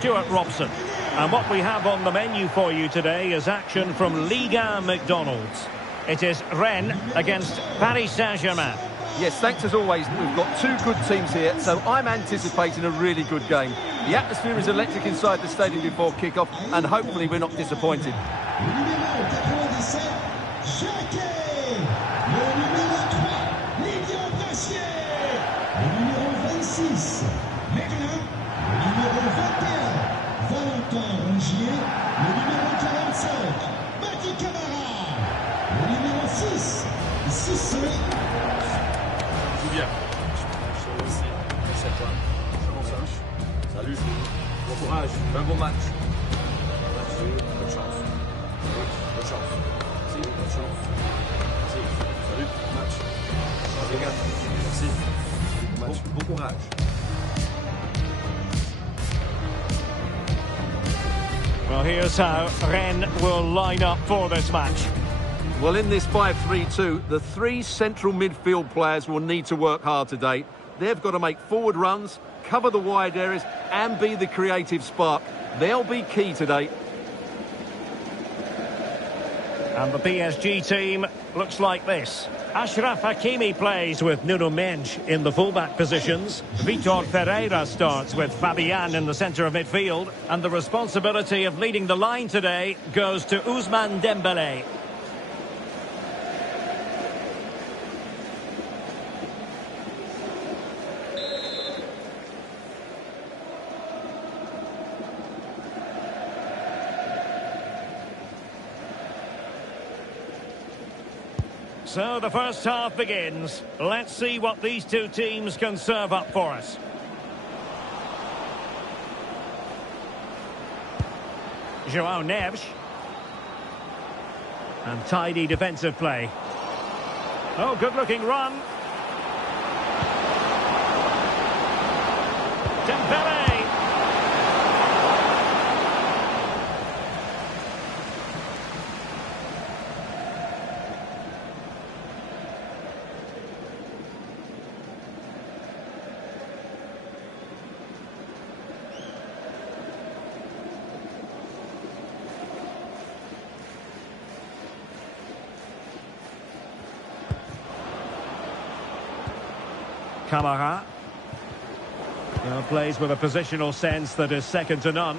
Stuart Robson. And what we have on the menu for you today is action from Ligue McDonald's. It is Rennes against Paris Saint-Germain. Yes, thanks as always. We've got two good teams here, so I'm anticipating a really good game. The atmosphere is electric inside the stadium before kick-off, and hopefully we're not disappointed. Bien. Salut. Bon courage. Un bon match. Bonne chance. Bonne chance. Merci. Bonne chance. Merci. Salut. Bon match. Regarde. Merci. Bon match. Bon courage. Well, here's how Rennes will line up for this match. Well, in this 5-3-2, the three central midfield players will need to work hard today. They've got to make forward runs, cover the wide areas, and be the creative spark. They'll be key today. And the PSG team looks like this. Achraf Hakimi plays with Nuno Mendes in the fullback positions. Vitor Pereira starts with Fabian in the centre of midfield. And the responsibility of leading the line today goes to Ousmane Dembélé. So the first half begins. Let's see what these two teams can serve up for us. João Neves. And tidy defensive play. Oh, good-looking run. Dembélé. Camara. Now plays with a positional sense that is second to none.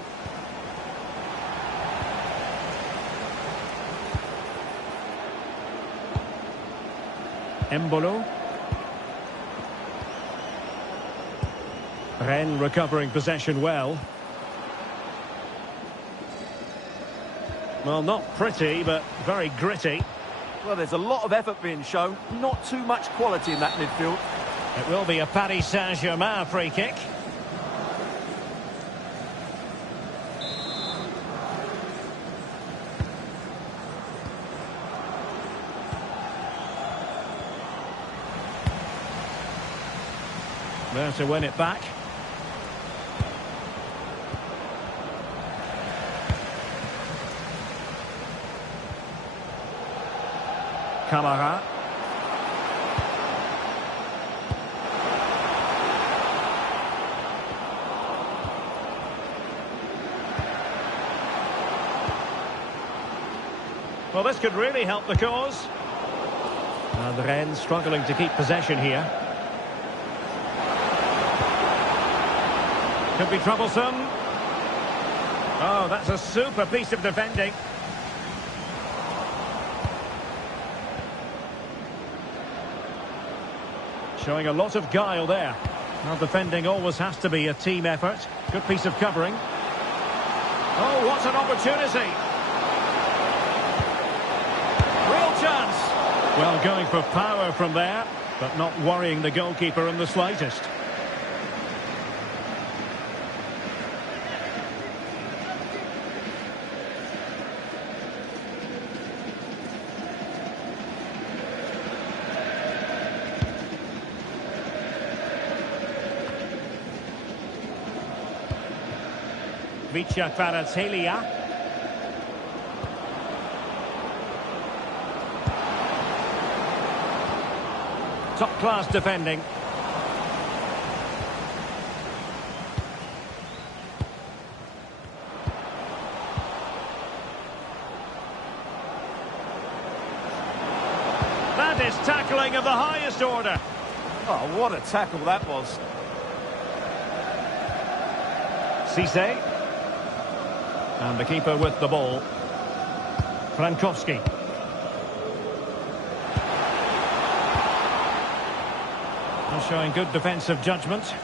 Embolo. Rennes recovering possession well. Well, not pretty, but very gritty. Well, there's a lot of effort being shown, not too much quality in that midfield. It will be a Paris Saint-Germain free kick. There to win it back. Camara. Well, this could really help the cause. And the Rennes struggling to keep possession here. Could be troublesome. Oh, that's a super piece of defending. Showing a lot of guile there. Well, defending always has to be a team effort. Good piece of covering. Oh, what an opportunity. Chance. Well, going for power from there, but not worrying the goalkeeper in the slightest. Vicha Kvaratskhelia. Top-class defending. This tackling of the highest order. Oh, what a tackle that was. Cisse. And the keeper with the ball. Frankowski. Showing good defensive judgment.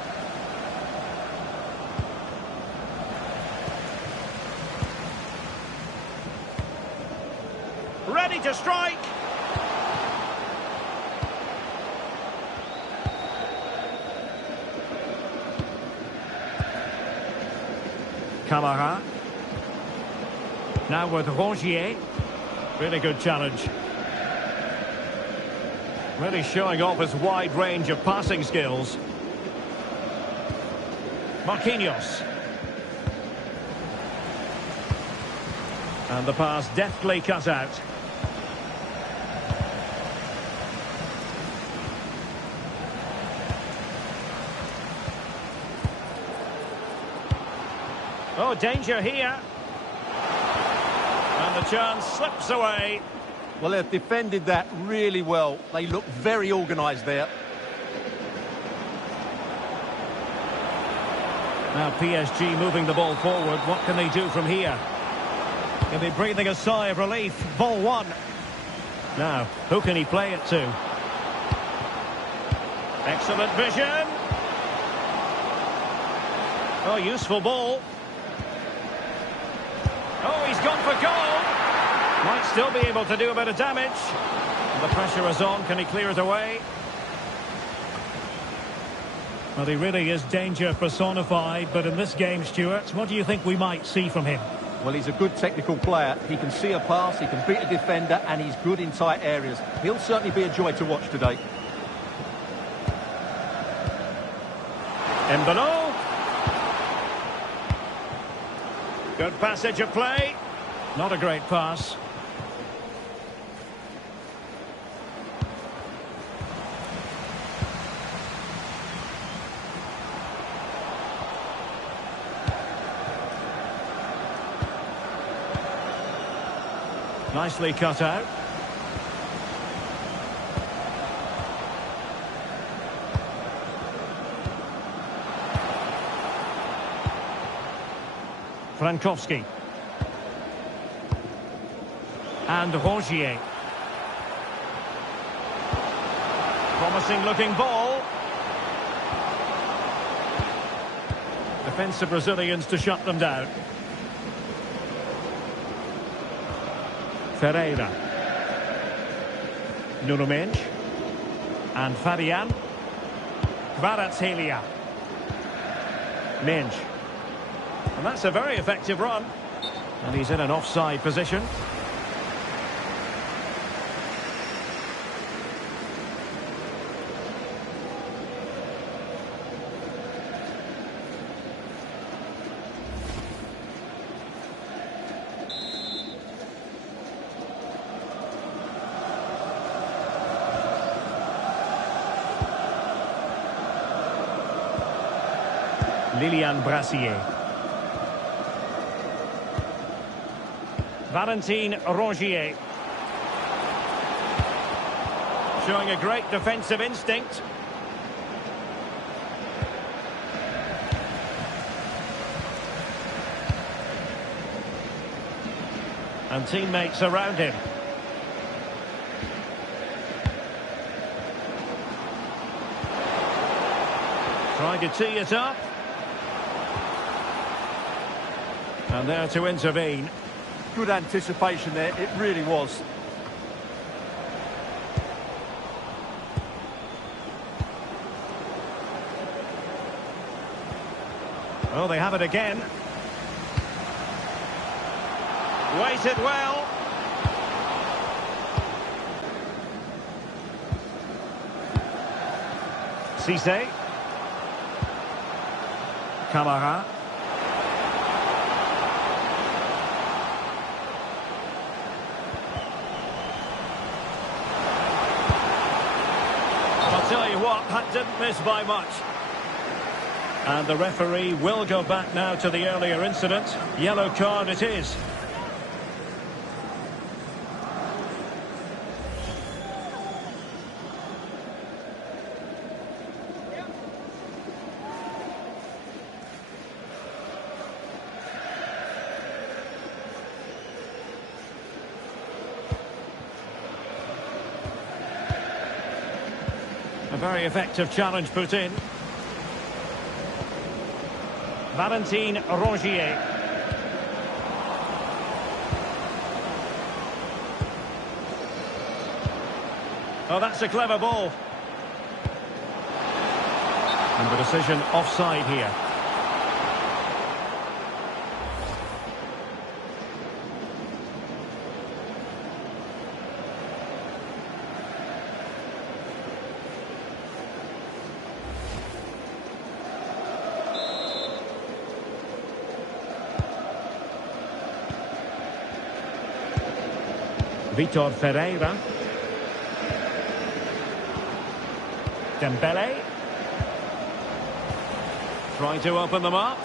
Ready to strike. Camara. Now with Rongier. Really good challenge. Really showing off his wide range of passing skills. Marquinhos. And the pass deftly cut out. Oh, danger here. And the chance slips away. Well, they've defended that really well. They look very organised there. Now PSG moving the ball forward. What can they do from here? He'll be breathing a sigh of relief. Ball one. Now, who can he play it to? Excellent vision. Oh, useful ball. Oh, he's gone for goal. Might still be able to do a bit of damage. The pressure is on. Can he clear it away? Well, he really is danger personified. But in this game, Stuart, what do you think we might see from him? Well, he's a good technical player. He can see a pass, he can beat a defender, and he's good in tight areas. He'll certainly be a joy to watch today. Embolo. Good passage of play. Not a great pass. Nicely cut out. Frankowski. And Rongier. Promising looking ball. Defensive Brazilians to shut them down. Ferreira. Nuno Mendes. And Fabian. Kvaratskhelia. Mendes. And that's a very effective run. And he's in an offside position. Lilian Brassier. Valentin Rongier. Showing a great defensive instinct. And teammates around him. Trying to tee it up. And there to intervene. Good anticipation there, it really was. Oh, they have it again. Waited well. Cisse. Camara. I'll tell you what, that didn't miss by much. And the referee will go back now to the earlier incident. Yellow card it is. A very effective challenge put in. Valentin Rongier. Oh, that's a clever ball. And the decision offside here. Vitor Ferreira. Dembele. Trying to open them up.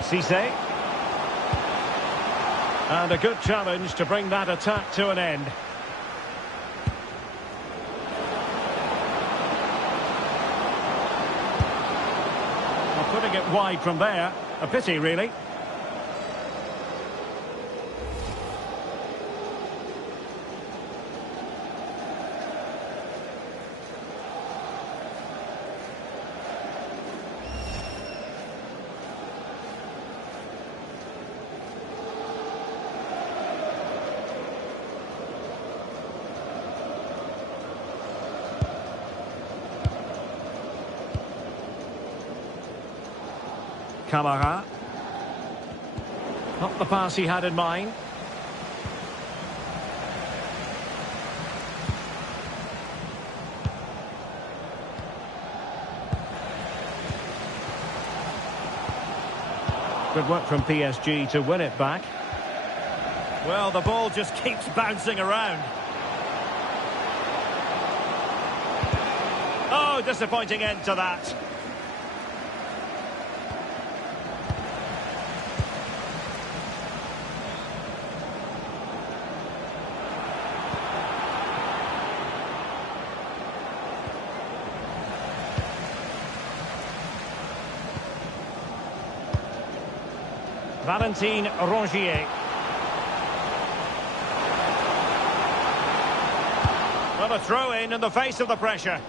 Cisse. And a good challenge to bring that attack to an end. Putting it wide from there. A pity, really. Camara. Not the pass he had in mind. Good work from PSG to win it back. Well, the ball just keeps bouncing around. Oh, disappointing end to that. Valentin Rongier. Well, a throw-in the face of the pressure.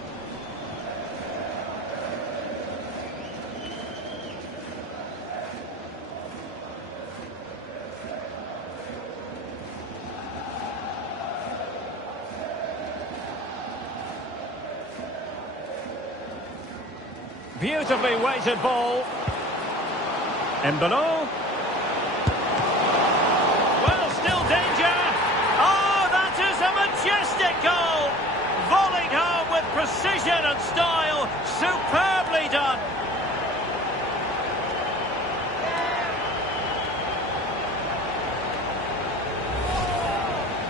Beautifully weighted ball. Embolo. Precision and style, superbly done.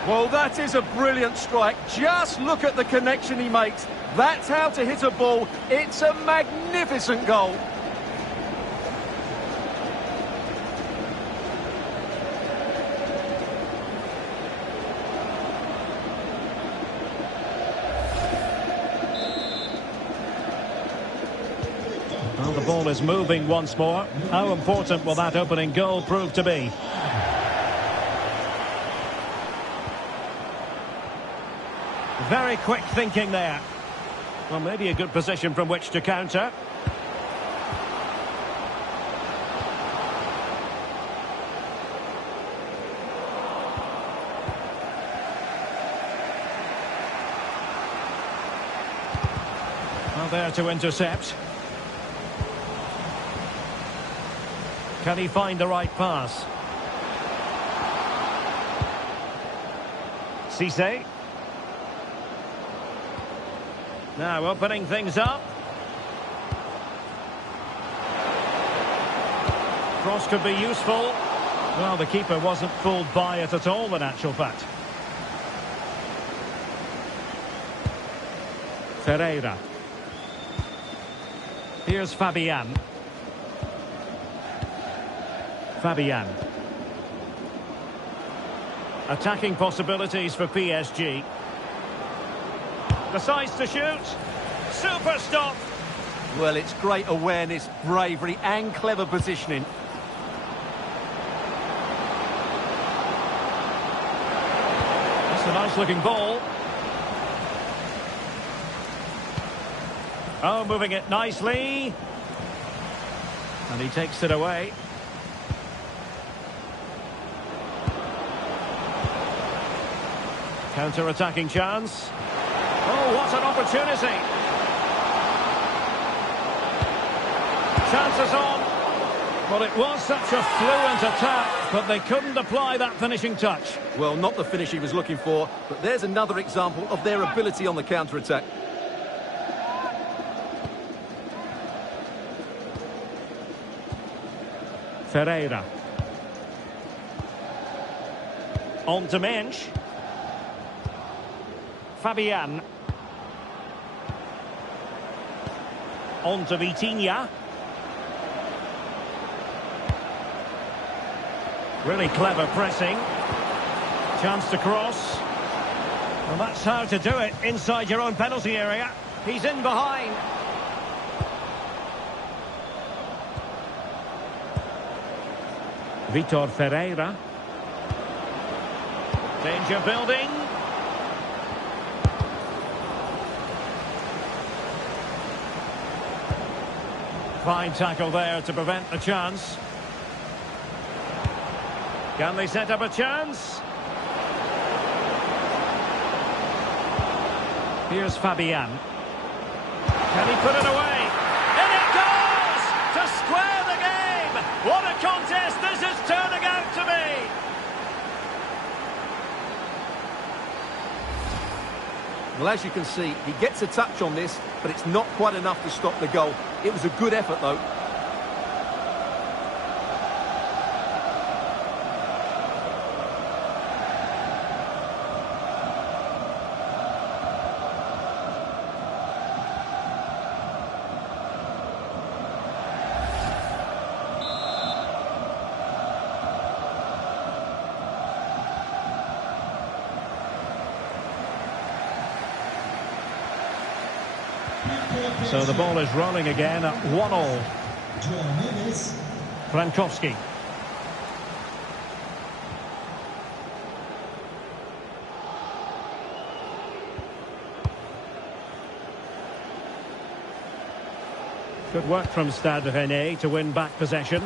Well, that is a brilliant strike. Just look at the connection he makes. That's how to hit a ball. It's a magnificent goal. Well, the ball is moving once more. How important will that opening goal prove to be? Very quick thinking there. Well, maybe a good position from which to counter. Well, there to intercept. Can he find the right pass? Cisse. Now opening things up. Cross could be useful. Well, the keeper wasn't fooled by it at all, in actual fact. Ferreira. Here's Fabian. Fabian. Attacking possibilities for PSG. Decides to shoot. Super stop. Well, it's great awareness, bravery and clever positioning. That's a nice-looking ball. Oh, moving it nicely. And he takes it away. Counter-attacking chance. Oh, what an opportunity. Chances on. Well, it was such a fluent attack, but they couldn't apply that finishing touch. Well, not the finish he was looking for, but there's another example of their ability on the counter-attack. Ferreira. On to Mensch. Fabian. On to Vitinha. Really clever pressing. Chance to cross. Well, that's how to do it inside your own penalty area. He's in behind. Vitor Ferreira. Danger building. Fine tackle there to prevent the chance. Can they set up a chance? Here's Fabian. Can he put it away? And it goes! To square the game! What a contest this is turning out to be! Well, as you can see, he gets a touch on this, but it's not quite enough to stop the goal. It was a good effort, though. So the ball is rolling again at 1-1. Frankowski. Good work from Stade Rennes to win back possession.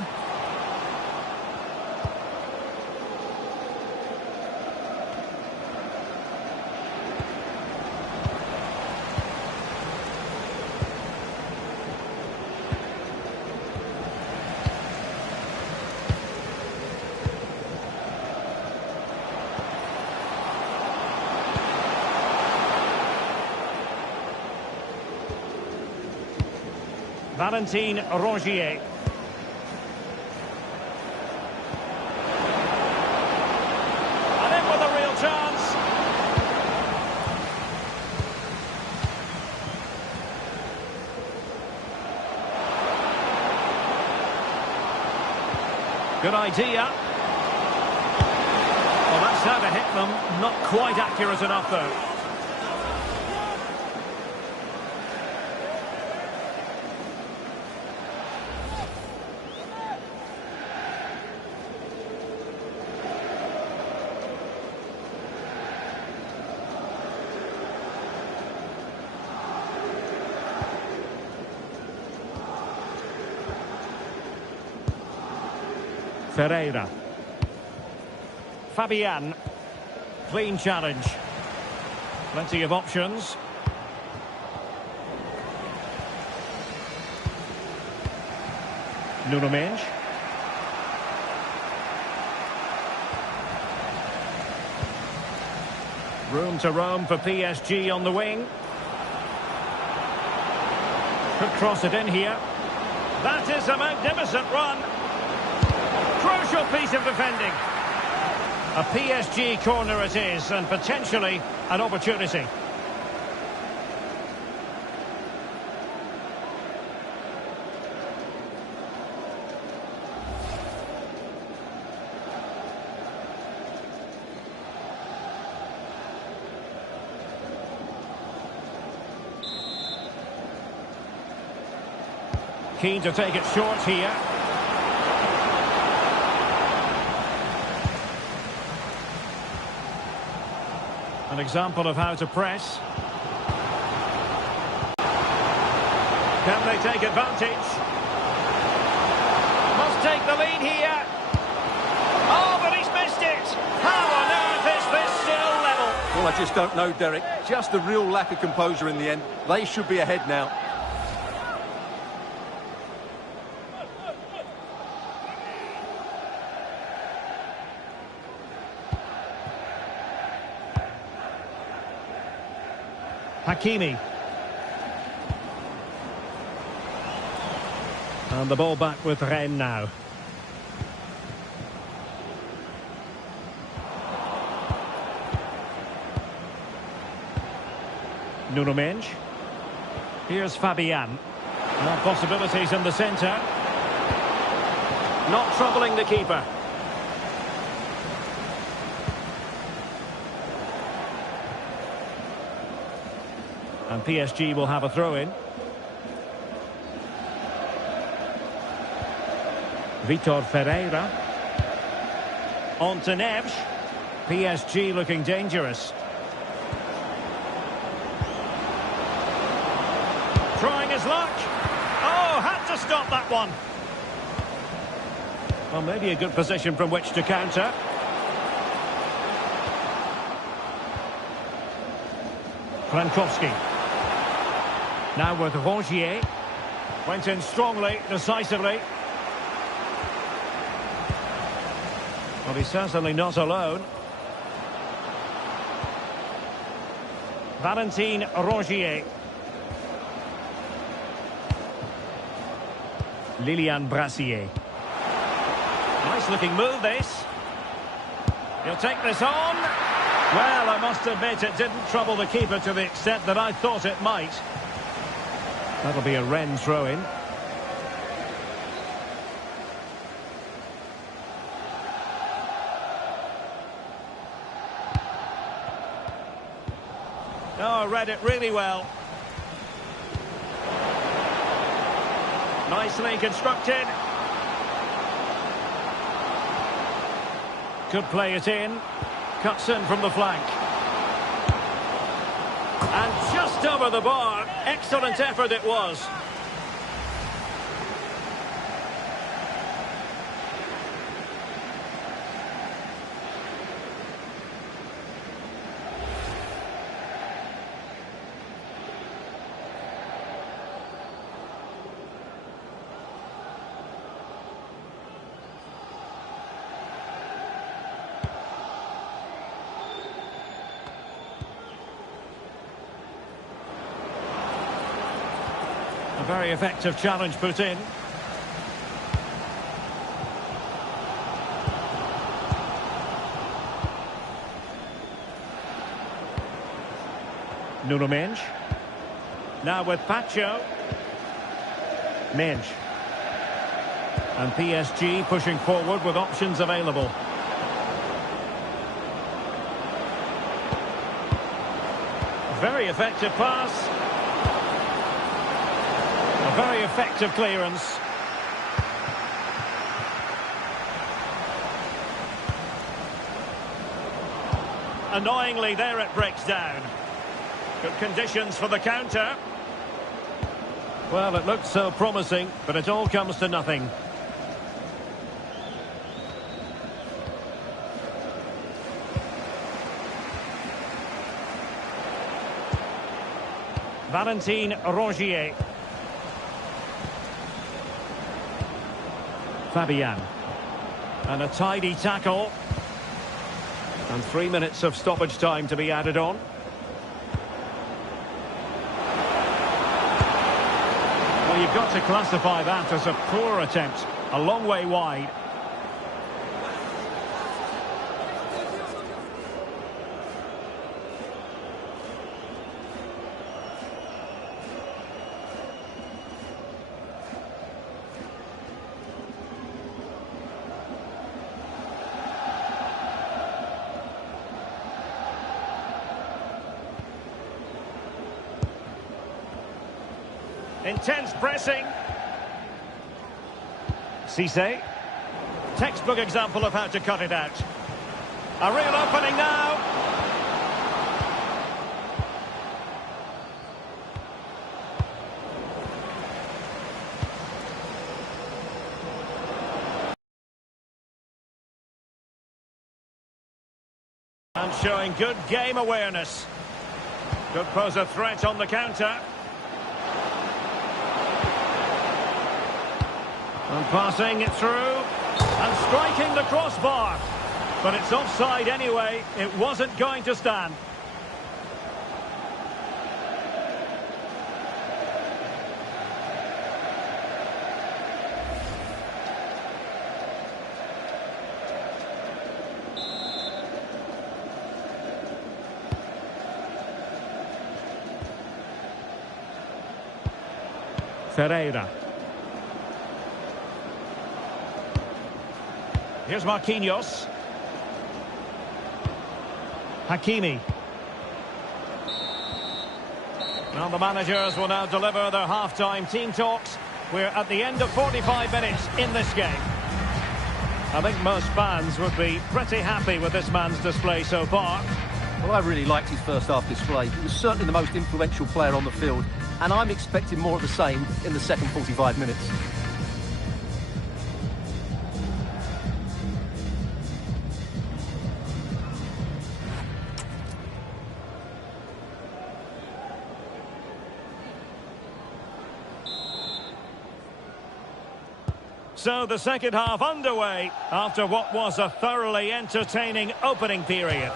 Valentin Rongier. And in with a real chance. Good idea. Well, that's how to hit them. Not quite accurate enough, though. Ferreira. Fabian. Clean challenge. Plenty of options. Nuno Mensch. Room to roam for PSG on the wing. Could cross it in here. That is a magnificent run. Crucial piece of defending. A PSG corner it is, and potentially an opportunity. keen to take it short here. An example of how to press. Can they take advantage? Must take the lead here. Oh, but he's missed it. How on earth is this still level? Well, I just don't know, Derek. Just a real lack of composure in the end. They should be ahead now. Hakimi. And the ball back with Rennes now. Nuno Mendes. Here's Fabian. More possibilities in the centre. Not troubling the keeper. And PSG will have a throw-in. Vitor Ferreira. On to Neves. PSG looking dangerous. Trying his luck. Oh, had to stop that one. Well, maybe a good position from which to counter. Frankowski. Now with Rongier. Went in strongly, decisively. Well, he's certainly not alone. Valentin Rongier. Lilian Brassier. Nice looking move, this. He'll take this on. Well, I must admit it didn't trouble the keeper to the extent that I thought it might. That'll be a Rennes throw-in. Oh, read it really well. Nicely constructed. Could play it in. Cuts in from the flank. And just over the bar. Excellent effort it was. A very effective challenge put in. Nuno Mendes. Now with Pacho. Mendes. And PSG pushing forward with options available. Very effective pass. A very effective clearance. Annoyingly, there it breaks down. Good conditions for the counter. Well, it looked so promising, but it all comes to nothing. Valentin Rongier. Fabian. And a tidy tackle. And 3 minutes of stoppage time to be added on. Well, you've got to classify that as a poor attempt. A long way wide. Intense pressing. Cisse. Textbook example of how to cut it out. A real opening now. And showing good game awareness. Could pose a threat on the counter. And passing it through. And striking the crossbar. But it's offside anyway. It wasn't going to stand. Ferreira. Here's Marquinhos. Hakimi. Well, the managers will now deliver their half-time team talks. We're at the end of 45 minutes in this game. I think most fans would be pretty happy with this man's display so far. Well, I really liked his first half display. He was certainly the most influential player on the field, and I'm expecting more of the same in the second 45 minutes. So the second half underway after what was a thoroughly entertaining opening period.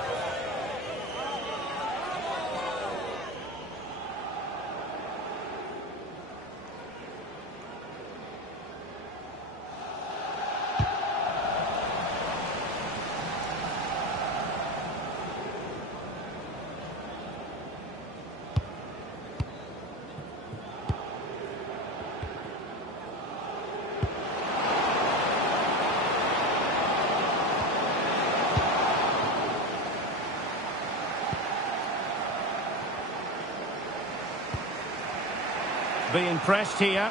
Being pressed here.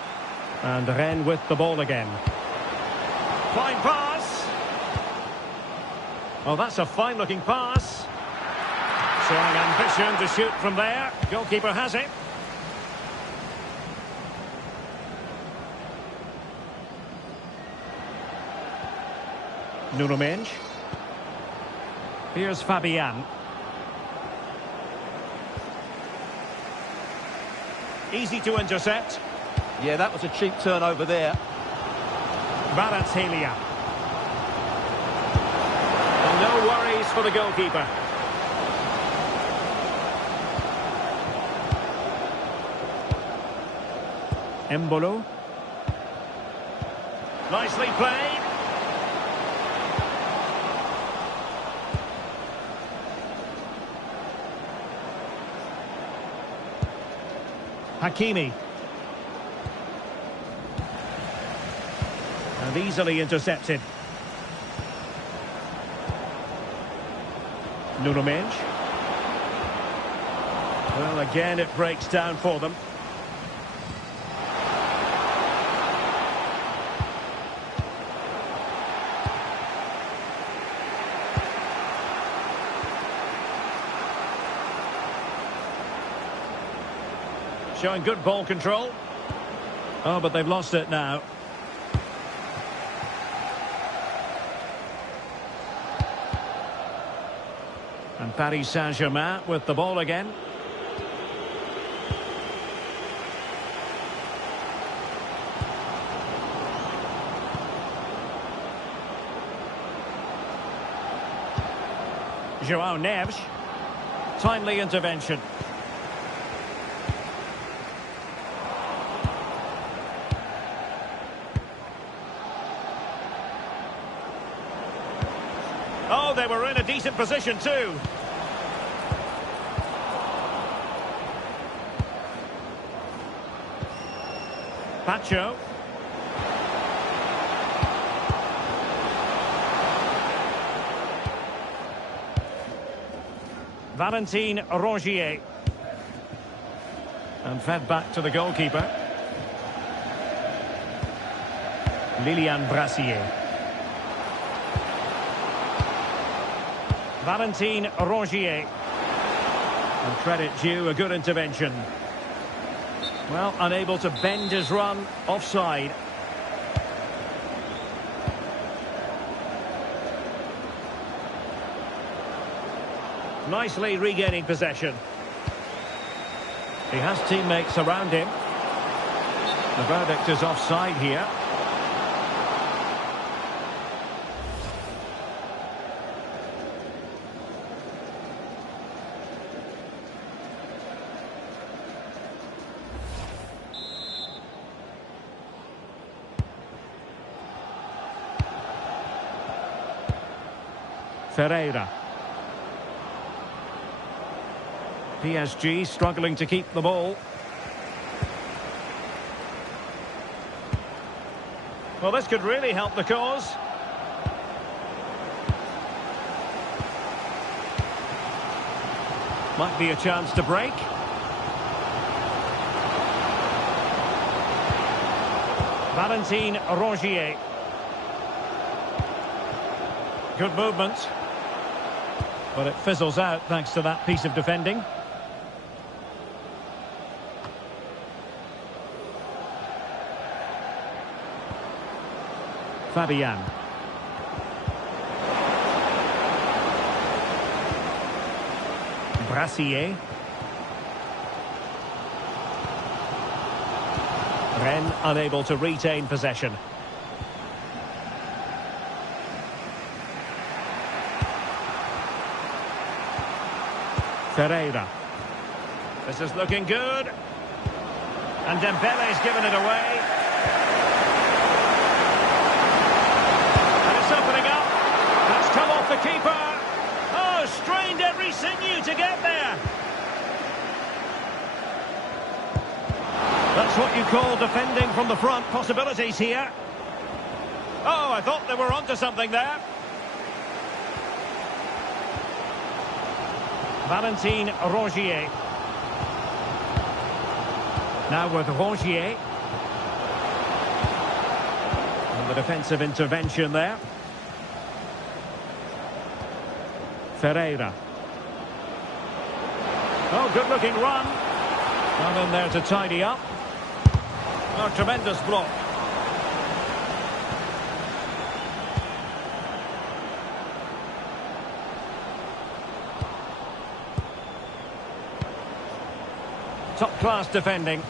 And Rennes with the ball again. Fine pass. Oh, that's a fine-looking pass. Showing ambition to shoot from there. Goalkeeper has it. Nuno Mendes. Here's Fabian. Easy to intercept. Yeah, that was a cheap turnover there. Kvaratskhelia. And no worries for the goalkeeper. Embolo. Nicely played. Hakimi. And easily intercepted. Nuno Mendes. Well, again, it breaks down for them. Showing good ball control. Oh, but they've lost it now. And Paris Saint-Germain with the ball again. João Neves. Timely intervention. Oh, they were in a decent position too. Pacho. Valentin Rongier. And fed back to the goalkeeper. Lilian Brassier. Valentin Rongier. And credit due, a good intervention. Well, unable to bend his run, offside. Nicely regaining possession. He has teammates around him. The verdict is offside here. Ferreira. PSG struggling to keep the ball. Well, this could really help the cause. Might be a chance to break. Valentin Rongier. Good movement. But it fizzles out thanks to that piece of defending. Fabian. Brassier. Rennes unable to retain possession. Ferreira. This is looking good. And Dembele's given it away. And it's opening up. That's come off the keeper. Oh, strained every sinew to get there. That's what you call defending from the front. Possibilities here. Oh, I thought they were onto something there. Valentin Rongier. Now with Rongier. And the defensive intervention there. Ferreira. Oh, good looking run. Well in there to tidy up. Oh, tremendous block. Top-class defending.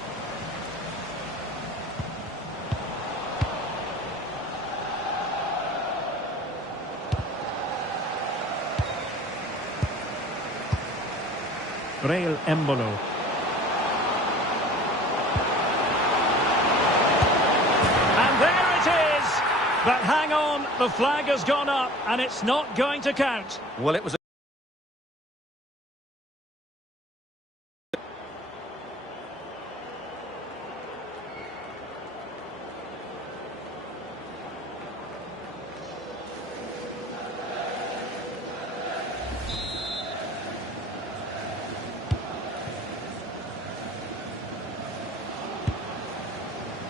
Rail Embolo. And there it is! But hang on, the flag has gone up and it's not going to count. Well, it was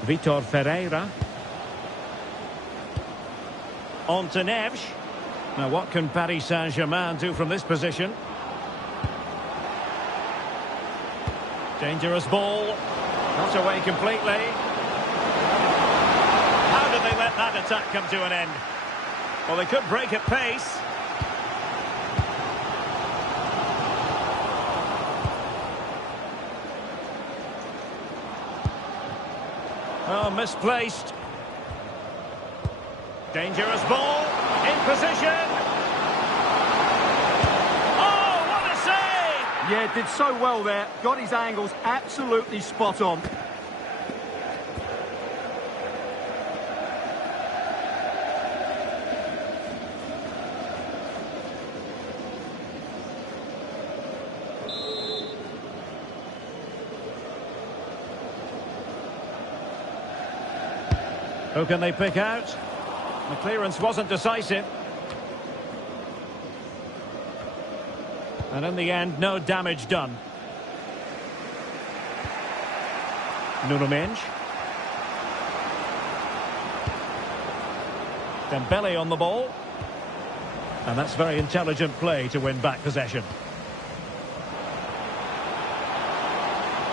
Vitor Ferreira. On to Neves. Now what can Paris Saint-Germain do from this position? Dangerous ball. Not away completely. How did they let that attack come to an end? Well, they could break at pace. Oh, misplaced. Dangerous ball. In position. Oh, what a save! Yeah, did so well there. Got his angles absolutely spot on. Who can they pick out? The clearance wasn't decisive. And in the end, no damage done. Nuno Mendes. Dembele on the ball. And that's very intelligent play to win back possession.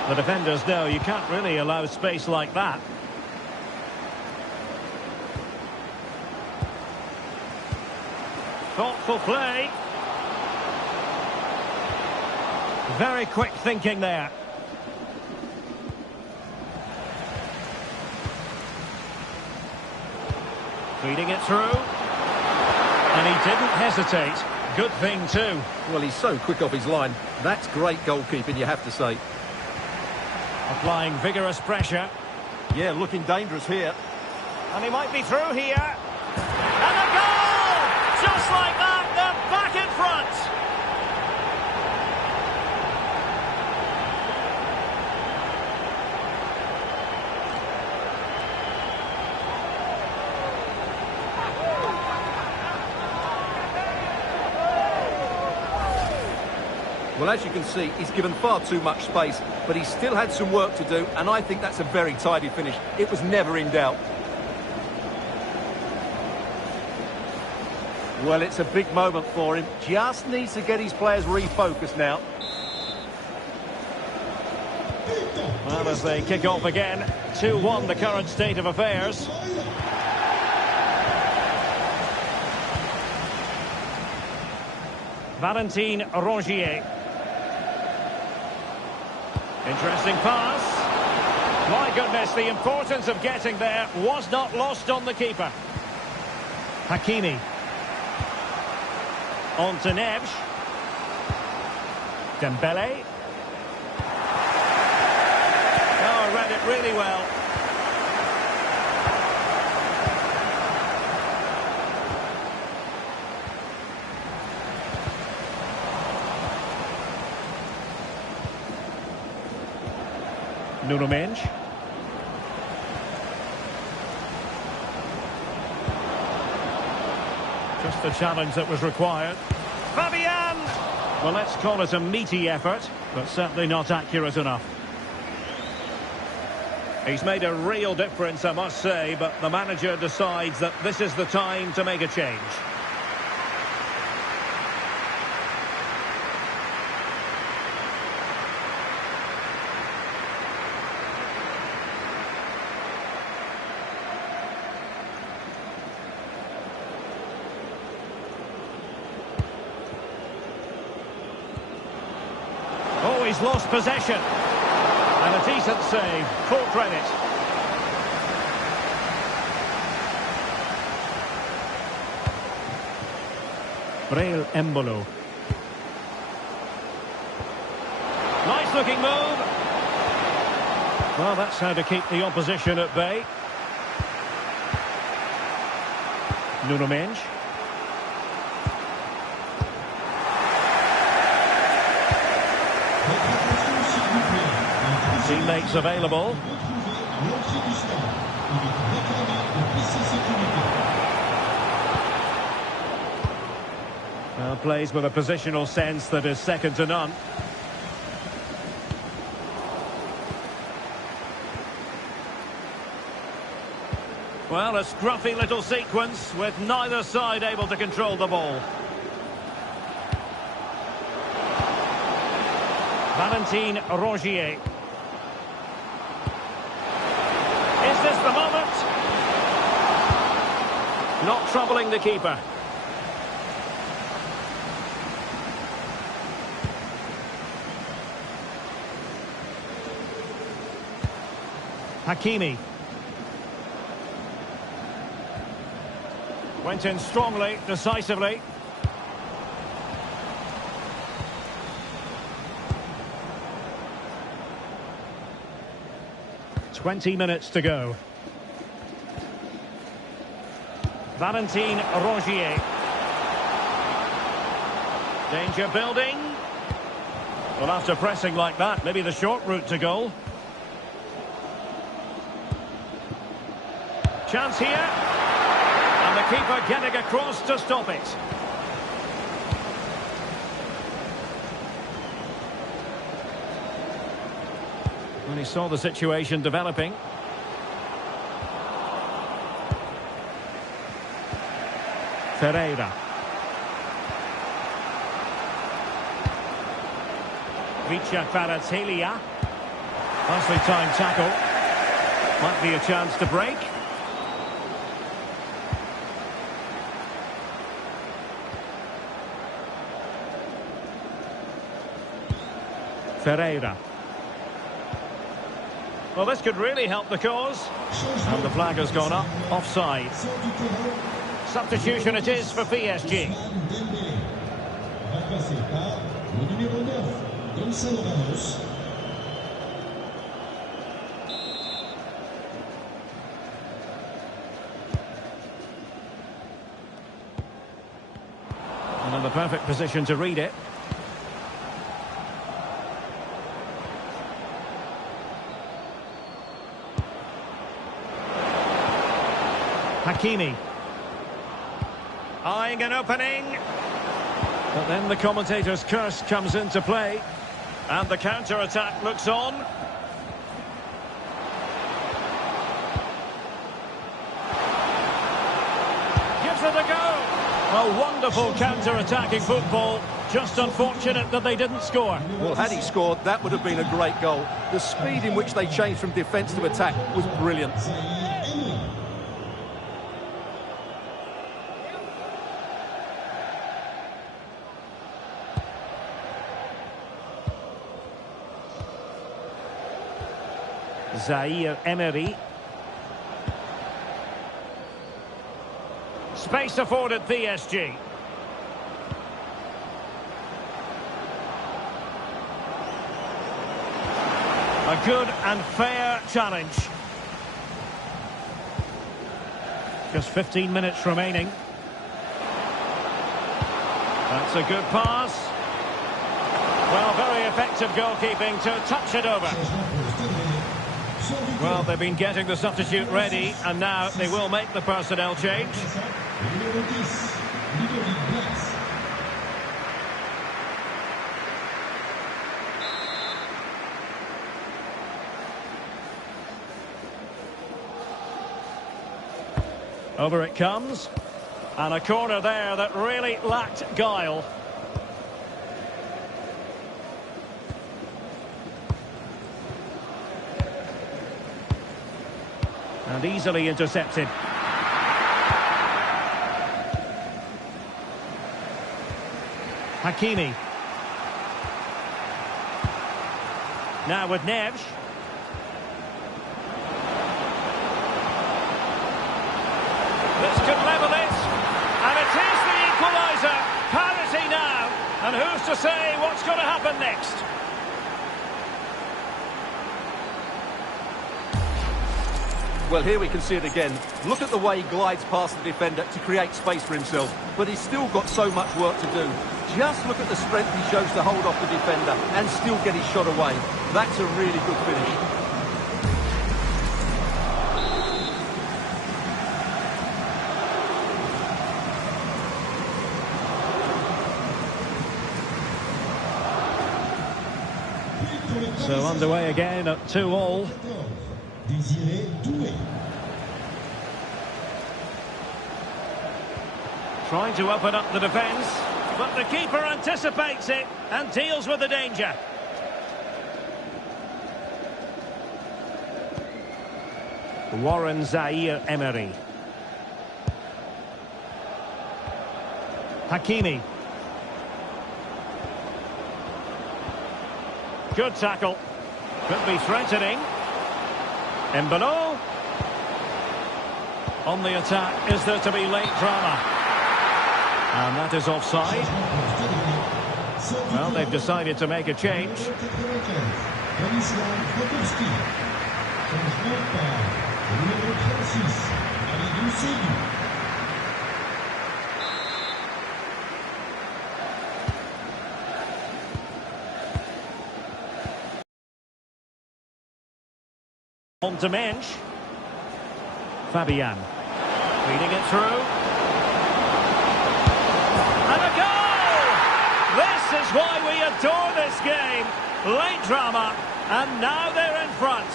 The defenders know you can't really allow space like that. Thoughtful play. Very quick thinking there. Feeding it through. And he didn't hesitate. Good thing too. Well, he's so quick off his line. That's great goalkeeping, you have to say. Applying vigorous pressure. Yeah, looking dangerous here. And he might be through here. And a goal! Just like that, they're back in front. Well, as you can see, he's given far too much space, but he still had some work to do, and I think that's a very tidy finish. It was never in doubt. Well, it's a big moment for him. Just needs to get his players refocused now. Well, as they kick off again, 2-1 the current state of affairs. Valentin Rongier. Interesting pass. My goodness, the importance of getting there was not lost on the keeper. Hakimi. On to Neves. Dembele. Oh, read it really well. Nuno Mendes. Just the challenge that was required. Fabian! Well, let's call it a meaty effort, but certainly not accurate enough. He's made a real difference, I must say, but the manager decides that this is the time to make a change. Oh, he's lost possession. And a decent save. Full credit. Breel Embolo. Nice looking move. Well, that's how to keep the opposition at bay. Nuno Mendes. Teammates available. Well, plays with a positional sense that is second to none. Well, a scruffy little sequence with neither side able to control the ball. Valentin Rongier. Is this the moment? Not troubling the keeper. Hakimi. Went in strongly, decisively. "20 minutes to go. Valentin Rongier. Danger building. Well, after pressing like that, maybe the short route to goal. Chance here. And the keeper getting across to stop it. When he saw the situation developing. Ferreira. Vicha Kvaratskhelia. Nicely timed tackle. Might be a chance to break. Ferreira. Well, this could really help the cause. And the flag has gone up. Offside. Substitution it is for PSG. And in the perfect position to read it. Hakimi. Eyeing an opening. But then the commentator's curse comes into play. And the counter-attack looks on. Gives it a go. A wonderful counter-attacking football. Just unfortunate that they didn't score. Well, had he scored, that would have been a great goal. The speed in which they changed from defence to attack was brilliant. Zaire-Emery. Space afforded PSG. A good and fair challenge. Just 15 minutes remaining. That's a good pass. Well, very effective goalkeeping to touch it over. Well, they've been getting the substitute ready, and now they will make the personnel change. Over it comes. And a corner there that really lacked guile. And easily intercepted. Hakimi. Now with Neves. This could level it. And it is the equalizer. Parity now. And who's to say what's going to happen next? Well, here we can see it again. Look at the way he glides past the defender to create space for himself. But he's still got so much work to do. Just look at the strength he shows to hold off the defender and still get his shot away. That's a really good finish. So underway again at 2-2. Trying to open up the defence, but the keeper anticipates it and deals with the danger. Warren Zaire-Emery. Hakimi. Good tackle. Could be threatening. Embolo. On the attack, is there to be late drama? And that is offside. Well, they've decided to make a change. On to Mensch. Fabian. Feeding it through. And a goal! This is why we adore this game. Late drama, and now they're in front.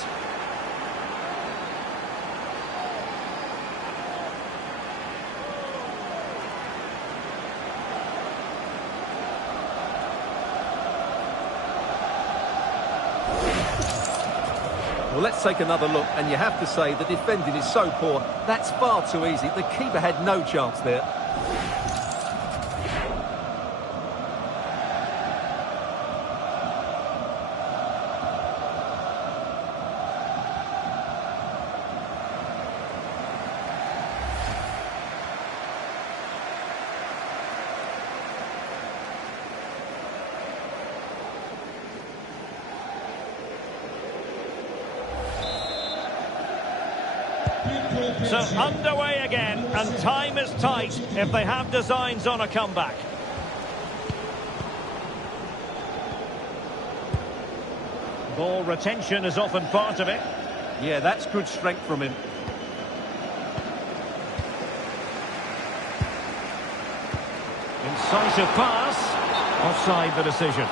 Well, let's take another look, and you have to say the defending is so poor. That's far too easy. The keeper had no chance there. So underway again, and time is tight if they have designs on a comeback. Ball retention is often part of it. Yeah, that's good strength from him. Incisive pass. Offside the decision.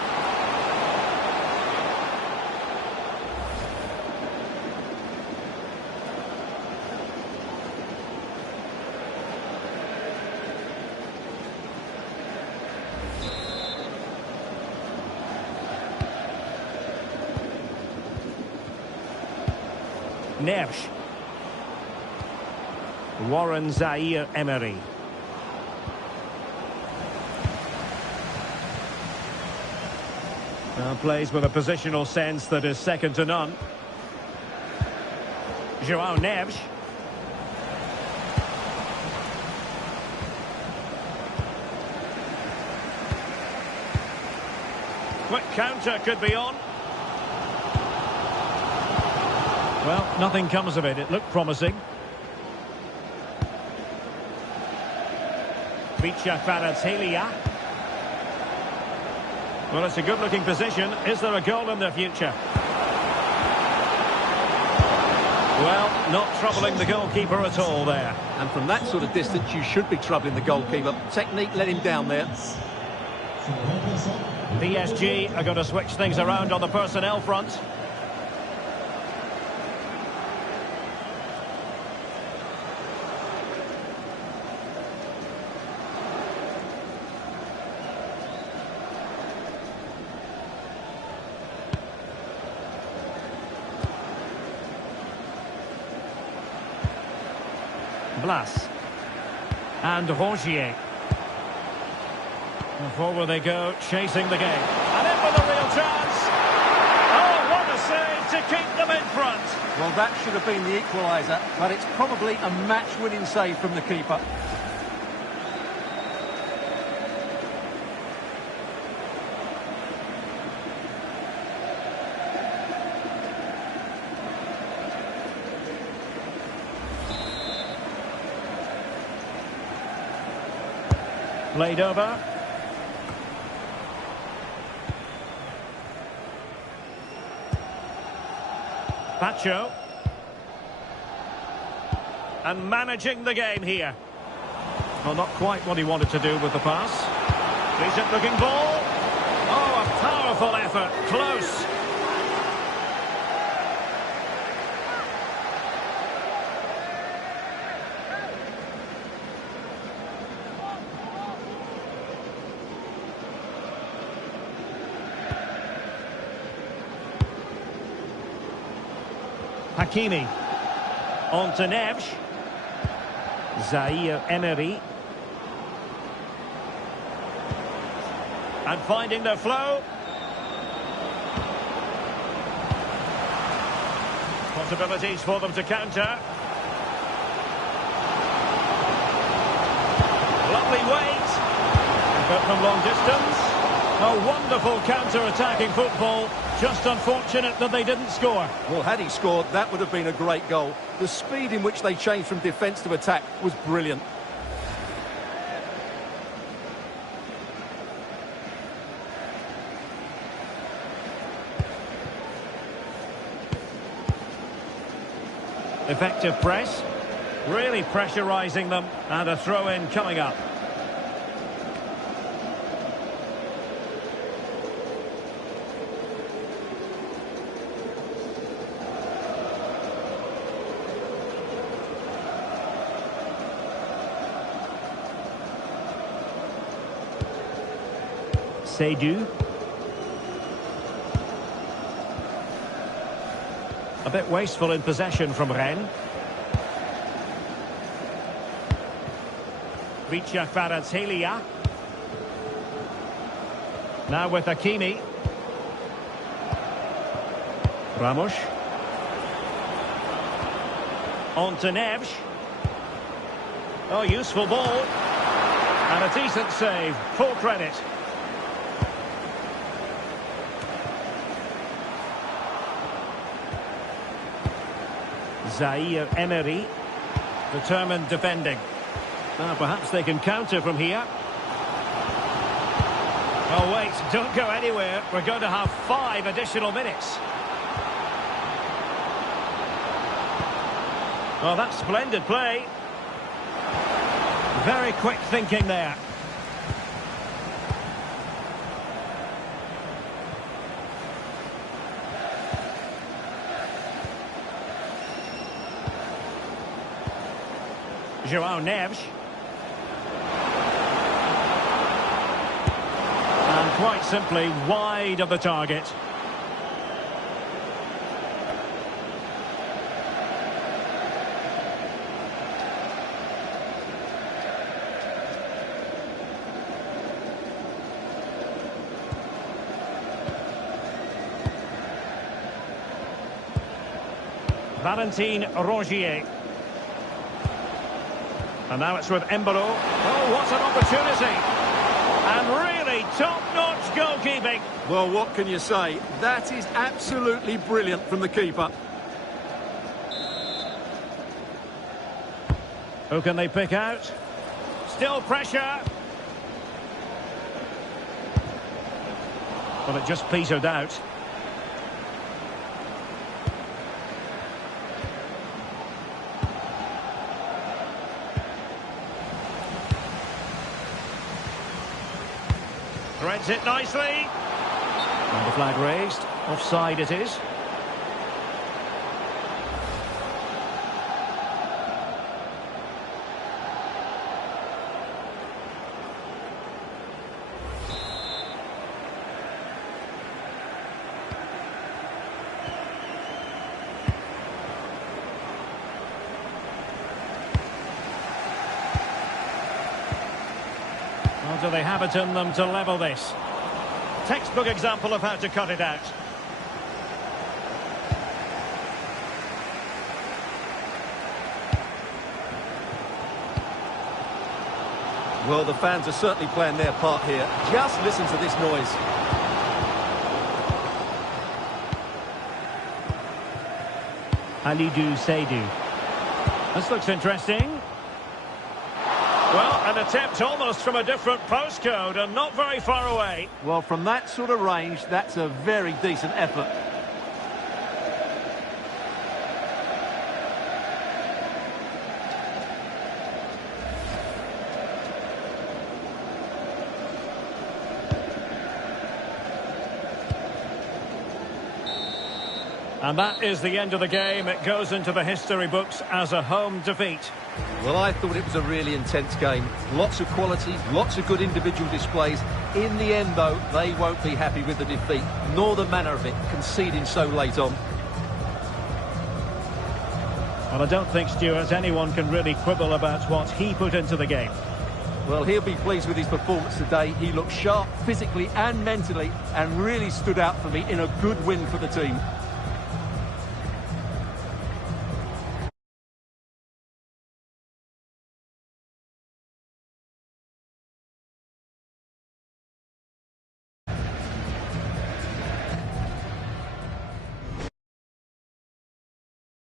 Neves. Warren Zaire-Emery. Now plays with a positional sense that is second to none. João Neves. Quick counter could be on. Well, nothing comes of it. It looked promising. Vicha Kvaratskhelia. Well, it's a good-looking position. Is there a goal in the future? Well, not troubling the goalkeeper at all there. And from that sort of distance, you should be troubling the goalkeeper. Technique let him down there. PSG are going to switch things around on the personnel front. Blas. And Rongier. And forward they go, chasing the game. And in with a real chance. Oh, what a save to keep them in front. Well, that should have been the equaliser, but it's probably a match-winning save from the keeper. Played over. Pacho. And managing the game here. Well, not quite what he wanted to do with the pass. Decent looking ball. Oh, a powerful effort. Close. Hakimi. On to Neves. Zaire-Emery. And finding their flow. Possibilities for them to counter. Lovely weight. But from long distance. A wonderful counter-attacking football. Just unfortunate that they didn't score. Well, had he scored, that would have been a great goal. The speed in which they changed from defence to attack was brilliant. Effective press. Really pressurising them. And a throw-in coming up. Seydu. A bit wasteful in possession from Rennes. Richa Kvaratskhelia. Now with Hakimi. Ramos. On to Neves. Oh, useful ball. And a decent save. Full credit. Zaire Emery. Determined defending. Now perhaps they can counter from here. Oh wait, don't go anywhere. We're going to have 5 additional minutes. Oh, that's splendid play. Very quick thinking there. João Neves. And quite simply wide of the target. Valentin Rongier. And now it's with Embolo. Oh, what an opportunity. And really top-notch goalkeeping. Well, what can you say? That is absolutely brilliant from the keeper. Who can they pick out? Still pressure. Well, it just petered out. Threads it nicely. And the flag raised. Offside it is. Or do they have it in them to level this? Textbook example of how to cut it out. Well, the fans are certainly playing their part here. Just listen to this noise. Halidou Seydou. This looks interesting. Well, an attempt almost from a different postcode and not very far away. Well, from that sort of range, that's a very decent effort. And that is the end of the game. It goes into the history books as a home defeat. Well, I thought it was a really intense game. Lots of quality, lots of good individual displays. In the end, though, they won't be happy with the defeat, nor the manner of it, conceding so late on. Well, I don't think, Stuart, anyone can really quibble about what he put into the game. Well, he'll be pleased with his performance today. He looked sharp physically and mentally and really stood out for me in a good win for the team.